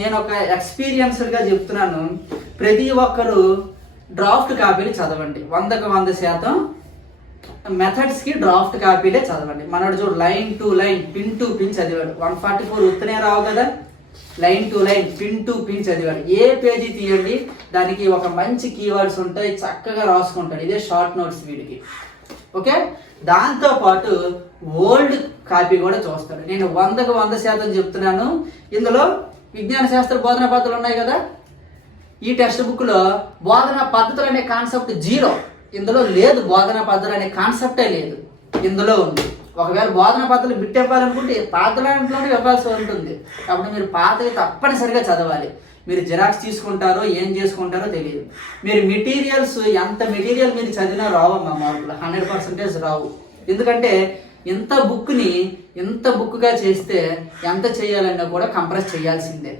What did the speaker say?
నేను ఒక ఎక్స్పీరియన్స్డ్గా చెప్తున్నాను, ప్రతి ఒక్కరు డ్రాఫ్ట్ కాపీలు చదవండి. 100% మెథడ్స్కి డ్రాఫ్ట్ కాపీలే చదవండి. మనోడు చూడు, line to line, pin to pin చదివాడు. 144 ఉత్తనే రావు కదా, line to line, pin to pin చదివాడు. ఏ పేజీ తీయండి, దానికి ఒక మంచి కీవర్డ్స్ ఉంటాయి, చక్కగా రాసుకుంటాడు. ఇదే షార్ట్ నోట్స్ వీడికి. ఓకే, దాంతోపాటు ఓల్డ్ కాపీ కూడా చూస్తాడు. నేను 100% చెప్తున్నాను. ఇందులో విజ్ఞాన శాస్త్ర బోధనా పద్ధతులు ఉన్నాయి కదా, ఈ టెక్స్ట్ బుక్లో బోధనా పద్ధతులు అనే కాన్సెప్ట్ జీరో. ఇందులో లేదు, బోధనా పద్ధతులు అనే కాన్సెప్టే లేదు, ఇందులో ఉంది. ఒకవేళ బోధనా పద్ధతులు బిట్ ఇవ్వాలనుకుంటే పాత దాంట్లోనే ఇవ్వాల్సి ఉంటుంది. కాబట్టి మీరు పాతవి తప్పనిసరిగా చదవాలి. మీరు జిరాక్స్ తీసుకుంటారో ఏం చేసుకుంటారో తెలియదు. మీరు మెటీరియల్స్, ఎంత మెటీరియల్ మీరు చదివినా రావమ్మా మార్కులు, 100% రావు. ఎందుకంటే ఇంత బుక్ని ఇంత బుక్గా చేస్తే ఎంత చేయాలన్నా కూడా కంప్రెస్ చేయాల్సిందే.